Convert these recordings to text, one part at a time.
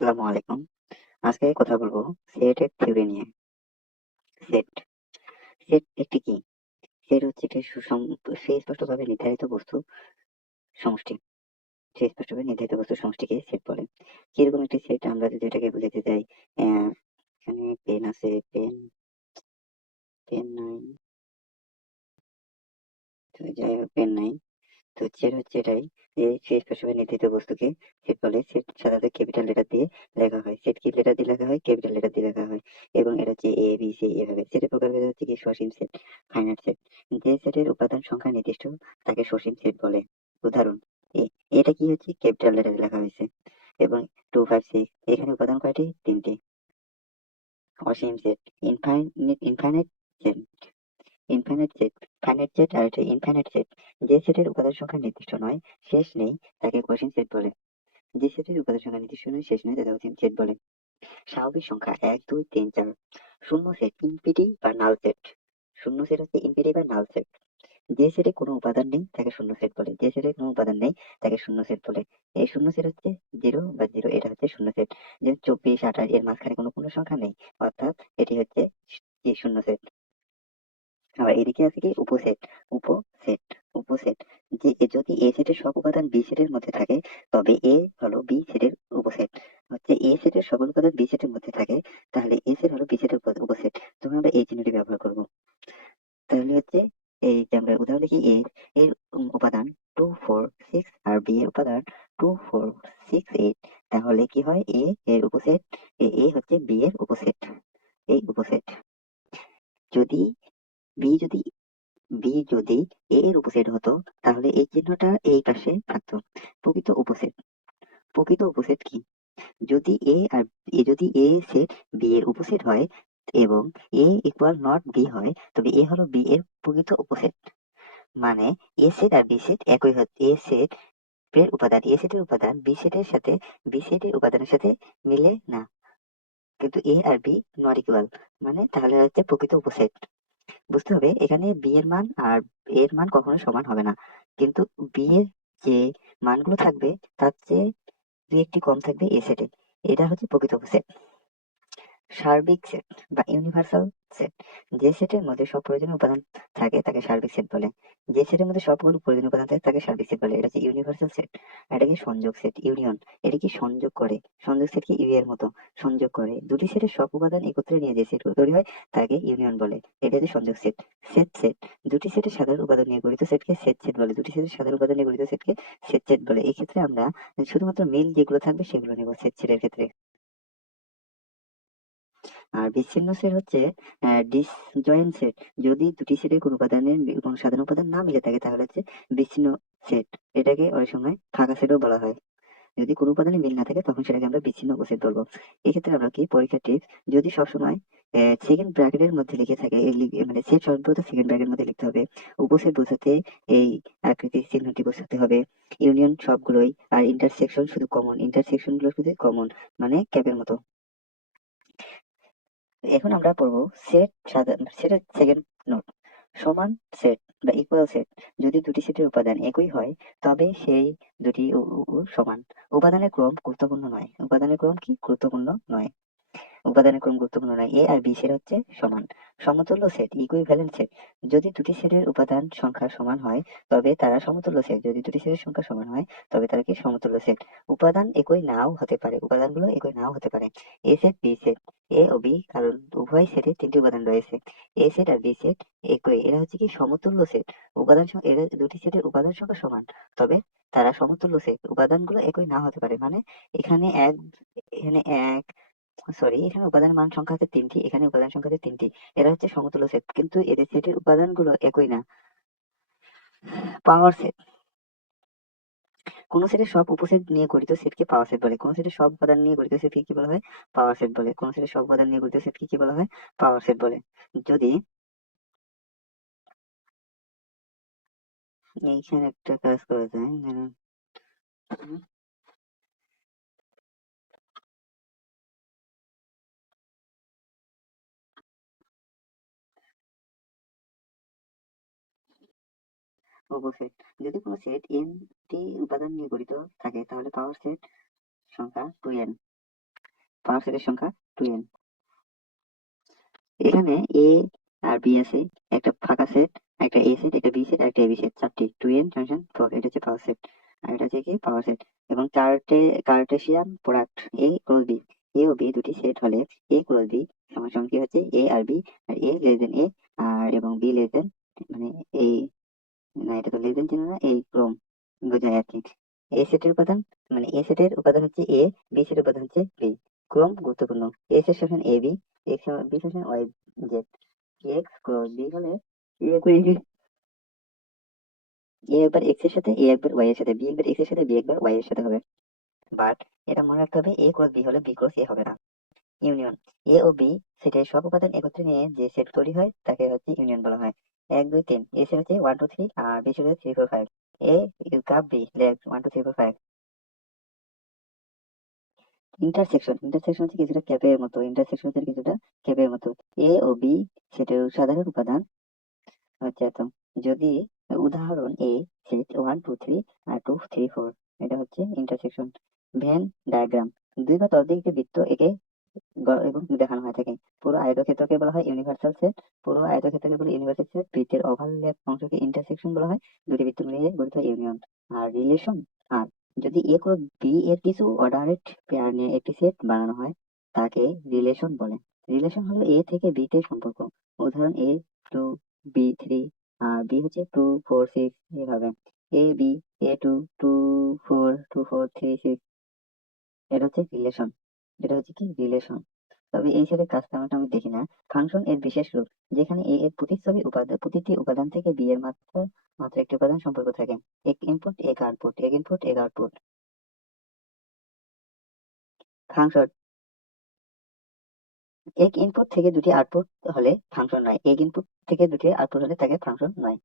আসসালামু আলাইকুম। আজকে কথা বলবো সেট এর থিওরি নিয়ে। সেট সেট একটি কি? সেট হচ্ছে একটি সুস্পষ্টভাবে নির্ধারিত বস্তু সমষ্টি। সুস্পষ্টভাবে নির্ধারিত বস্তুর সমষ্টিকে সেট বলে। কিরকম একটি সেট? আমরা যদি এটাকে বোঝাতে চাই, এখানে পেন আছে, পেন পেন নাই, তো যাই হোক পেন নাই। তো সেট হচ্ছে এটাই, এই সুস্পষ্টভাবে নির্ধারিত বস্তুকে সেট বলে। সেট সাধারণত ক্যাপিটাল লেটার দিয়ে লেখা হয়। সেট কি লেটার দিয়ে লেখা হয়? ক্যাপিটাল লেটার দিয়ে লেখা হয়। এবং এটা হচ্ছে এ বি সি এভাবে। সেটের প্রকারভেদ হচ্ছে কি সসীম সেট, ফাইনাইট সেট। যে সেটের উপাদান সংখ্যা নির্দিষ্ট তাকে সসীম সেট বলে। উদাহরণ, এটা কি হচ্ছে? ক্যাপিটাল লেটারে লেখা হয়েছে। এবং 2 5 6 এখানে উপাদান কয়টি? তিনটি। অসীম set, infinite set, infinite set, finite set আর হচ্ছে ইনফাইনাইট সেট। যে সেটের উপাদান সংখ্যা নির্দিষ্ট নয়, শেষ নেই, তাকে কোসীন সেট বলে। যে সেটের উপাদান সংখ্যা নির্দিষ্ট নয়, শেষ নয়, তাকে অসীম সেট বলে। স্বাভাবিক সংখ্যা 1 2 3 4। শূন্য সেট ইনফিনিটি বা নাল সেট। শূন্য সেট হচ্ছে ইনফিনিটি বা নাল সেট। যে সেটে কোনো উপাদান নেই তাকে শূন্য সেট বলে। যে সেটে কোনো উপাদান নেই তাকে শূন্য সেট বলে। এই শূন্য সেট হচ্ছে জিরো বা জিরো, এটা হচ্ছে শূন্য সেট। যে 24 28 এর মাঝখানে কোনো পূর্ণ সংখ্যা নেই, অর্থাৎ এটি হচ্ছে কি শূন্য সেট। আবার এদিকে আছে কি উপসেট। উপসেট, উপসেট, যে যদি এ সেটের সব উপাদান বি সেটের মধ্যে থাকে, তবে এ হলো বি সেটের উপসেট। হচ্ছে এ সেটের সকল উপাদান বি সেটের মধ্যে থাকে, তাহলে এ সেট হলো বি সেটের উপসেট। তখন আমরা এই চিহ্নটি ব্যবহার করব। তাহলে হচ্ছে এই যে আমরা উদাহরণ দেখি, এ এর উপাদান 2 4 6 আর বি এর উপাদান 2 4 6 8, তাহলে কি হয়? এ এর উপসেট, এ হচ্ছে বি এর উপসেট। এই উপসেট। যদি যদি বি এ এর উপসেট হতো, তাহলে এই চিহ্নটা এই পাশে থাকতো। প্রকৃত উপসেট। প্রকৃত উপসেট কি? যদি যদি এ সেট বি এর উপসেট হয় এবং এ ইকুয়াল নট বি হয়, তবে এ হলো বি এর প্রকৃত উপসেট। মানে এ সেট আর বি সেট একই হচ্ছে। এ সেট এর উপাদান, এ সেটের উপাদান বি সেটের সাথে, বি সেটের উপাদানের সাথে মিলে না, কিন্তু এ আর বি নট ইকুয়াল, মানে তাহলে হচ্ছে প্রকৃত উপসেট। বুঝতে হবে এখানে বি এর মান আর এ এর মান কখনো সমান হবে না, কিন্তু বি এর যে মানগুলো থাকবে তার চেয়ে দুই একটি কম থাকবে এ সেটে। এটা হচ্ছে প্রকৃত সেট। সার্বিক সেট বা ইউনিভার্সাল সেট। যে সেটের মধ্যে সব প্রয়োজনীয় উপাদান থাকে তাকে সার্বিক সেট বলে। যে সেটের মধ্যে সবগুলো প্রয়োজনীয় উপাদান থাকে তাকে সার্বিক সেট বলে। এটা হচ্ছে ইউনিভার্সাল সেট। এটাকে সংযোগ সেট, ইউনিয়ন। এটা কি সংযোগ করে? সংযোগ সেট কি ইউ এর মতো সংযোগ করে? দুটি সেটের সব উপাদান একত্রে নিয়ে যে সেট তৈরি হয় তাকে ইউনিয়ন বলে। এটা হচ্ছে সংযোগ সেট। সেট সেট, দুটি সেটের সাধারণ উপাদান নিয়ে গঠিত সেটকে সেট সেট বলে। দুটি সেটের সাধারণ উপাদান নিয়ে গঠিত সেটকে সেট সেট বলে। এই ক্ষেত্রে আমরা শুধুমাত্র মিল যেগুলো থাকবে সেগুলো নেব সেট সেটের ক্ষেত্রে। আর বিচ্ছিন্ন সেট হচ্ছে ডিসজয়েন্ট সেট। যদি দুটি সেটের কোনো উপাদানের কোনো সাধারণ উপাদান না মিলে থাকে তাহলে হচ্ছে বিচ্ছিন্ন সেট। এটাকে অনেক সময় ফাঁকা সেটও বলা হয়। যদি কোনো উপাদানে মিল না থাকে তখন সেটাকে আমরা বিচ্ছিন্ন উপসেট বলবো। এক্ষেত্রে আমরা কি পরীক্ষার টিপস, যদি সবসময় সেকেন্ড ব্র্যাকেটের মধ্যে লিখে থাকে, মানে সেট সর্বদা সেকেন্ড ব্র্যাকেটের মধ্যে লিখতে হবে। উপসেট বোঝাতে এই আকৃতির চিহ্নটি বোঝাতে হবে। ইউনিয়ন সবগুলোই, আর ইন্টারসেকশন শুধু কমন, ইন্টারসেকশন গুলো শুধু কমন, মানে ক্যাপের মতো। এখন আমরা পড়বো সেটের সেকেন্ড নোট। সমান সেট বা ইকুয়াল সেট। যদি দুটি সেটের উপাদান একই হয়, তবে সেই দুটি সমান। উপাদানের ক্রম গুরুত্বপূর্ণ নয়। উপাদানের ক্রম কি গুরুত্বপূর্ণ নয়? উপাদানের ক্রম গুরুত্বপূর্ণ নয়। এ আর বি সেট হচ্ছে সমান। সমতুল্য সেট, ইকুইভ্যালেন্ট সেট। যদি দুটি সেটের উপাদান সংখ্যা সমান হয় তবে তারা সমতুল্য সেট। যদি দুটি সেটের সংখ্যা সমান হয় তবে তারা কি সমতুল্য সেট। উপাদান একই নাও হতে পারে, উপাদানগুলো একই নাও হতে পারে। এ সেট বি সেট, এ ও বি, কারণ উভয় সেটে তিনটি উপাদান রয়েছে। এ সেট আর বি সেট একই, এরা হচ্ছে কি সমতুল্য সেট। এরা দুটি সেটের উপাদান সংখ্যা সমান, তবে তারা সমতুল্য সেট। উপাদানগুলো একই না হতে পারে, মানে এখানে এক, এখানে এক, সরি, এখানে উপাদান মান সংখ্যা আছে তিনটি, এখানে উপাদান সংখ্যা আছে তিনটি। এরা হচ্ছে সমতুল্য সেট, কিন্তু এদের সেটের উপাদানগুলো একই না। Power set. কোন সেটের সব উপসেট নিয়ে গঠিত সেটকে পাওয়ার সেট বলে। কোন সেটের সব উপাদান নিয়ে গঠিত সেটকে কি বলা হয়? পাওয়ার সেট বলে। কোন সেটের সব উপাদান নিয়ে গঠিত সেটকে কি বলা হয়? পাওয়ার সেট বলে। যদি এইখানে একটা কাজ করা যায়, উপসেট। যদি কোনো সেট n টি উপাদান নিয়ে গঠিত থাকে তাহলে পাওয়ার সেট সংখ্যা 2n। পাওয়ার সেটের সংখ্যা 2n। এখানে এ আর বি আছে, একটা ফাঁকা সেট, একটা এ সেট, একটা বি সেট, একটা এবি সেট, চারটি 2n ফাংশন 4, এটা হচ্ছে পাওয়ার সেট। আর এটা হচ্ছে কি পাওয়ার সেট। এবং কার্টেশিয়ান প্রোডাক্ট এ ক্রস বি, এ ও বি দুটি সেট হলে এ ক্রস বি সমান সমান কি হচ্ছে এ আর বি, আর এ লেস দেন এ আর এবং বি লেস দেন, মানে এই, না এটা তো লেস দেন চিহ্ন না, এই ক্রম বোঝায় আর কি। এ সেটের উপাদান, মানে এ সেটের উপাদান হচ্ছে এ, বি সেটের উপাদান হচ্ছে বি। ক্রম গুরুত্বপূর্ণ। এ সেট সমান এ বি, এক্স বি সমান Y Z. X cross B হলে এ একবার এক্স এর সাথে, এ একবার ওয়াই এর সাথে, বি একবার এক্স এর সাথে, বি একবার ওয়াই এর সাথে হবে। বাট এটা মনে রাখতে হবে, এ ক্রস বি হলে বি ক্রস এ হবে না। ইউনিয়ন, এ ও বি সেটের সব উপাদান একত্রে নিয়ে যে সেট তৈরি হয় তাকে হচ্ছে ইউনিয়ন বলা হয়। 1 2 3, এ সেট হচ্ছে 1 2 3 আর বি সেট হচ্ছে 3 4 5। এ কাপ বি লেগ 1 2 3 4 5। ইন্টারসেকশন, ইন্টারসেকশন হচ্ছে কিছুটা ক্যাপের মতো, ইন্টারসেকশন হচ্ছে কিছুটা ক্যাপের মতো। এ ও বি সেটের সাধারণ উপাদান হচ্ছে এত। যদি উদাহরণ এ সেট 1 2 3 আর 2 3 4, এটা হচ্ছে ইন্টারসেকশন। ভেন ডায়াগ্রাম, দুই বা ততোধিক একটি বৃত্ত একে এবং দেখানো হয়ে থাকে। পুরো আয়তক্ষেত্রকে বলা হয় ইউনিভার্সাল সেট, পুরো আয়তক্ষেত্রকে বলে ইউনিভার্সাল সেট। বৃত্তের ওভারল্যাপ অংশকে ইন্টারসেকশন বলা হয়, দুটি বৃত্ত মিলিয়ে গঠিত ইউনিয়ন। আর রিলেশন, আর যদি এ ও বি এর কিছু অর্ডারেড পেয়ার নিয়ে একটি সেট বানানো হয় তাকে রিলেশন বলে। রিলেশন হলো এ থেকে বি তে সম্পর্ক। উদাহরণ এ 2 বি 3 আর বি হচ্ছে 2 4 6, এভাবে এ বি A2 2 4 2 4 3 6, এটা হচ্ছে রিলেশন। এটা হচ্ছে কি রিলেশন। তবে এই সেটের কাজ তেমনটা আমি দেখি না। ফাংশন এর বিশেষ রূপ, যেখানে এ এর প্রতিচ্ছবি উপাদান, প্রতিটি উপাদান থেকে বি এর মাত্র মাত্র একটি উপাদান সম্পর্ক থাকে। এক ইনপুট এক আউটপুট, এক ইনপুট এক আউটপুট। ফাংশন, এক ইনপুট থেকে দুটি আউটপুট হলে ফাংশন নয়, এক ইনপুট থেকে দুটি আউটপুট হলে তাকে ফাংশন নয়।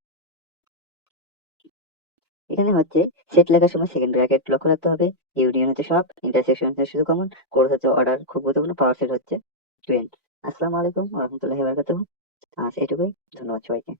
এখানে হচ্ছে সেট লেখার সময় সেকেন্ড ব্র্যাকেট লক্ষ্য রাখতে হবে। ইউনিয়ন হচ্ছে সব, ইন্টারসেকশন হচ্ছে শুধু কমন, কোড হচ্ছে অর্ডার খুব গুরুত্বপূর্ণ, পাওয়ার সেট হচ্ছে 2n। আসসালামু আলাইকুম ওয়া রাহমাতুল্লাহি ওয়া বারাকাতুহু। আজ এটুকুই, ধন্যবাদ সবাইকে।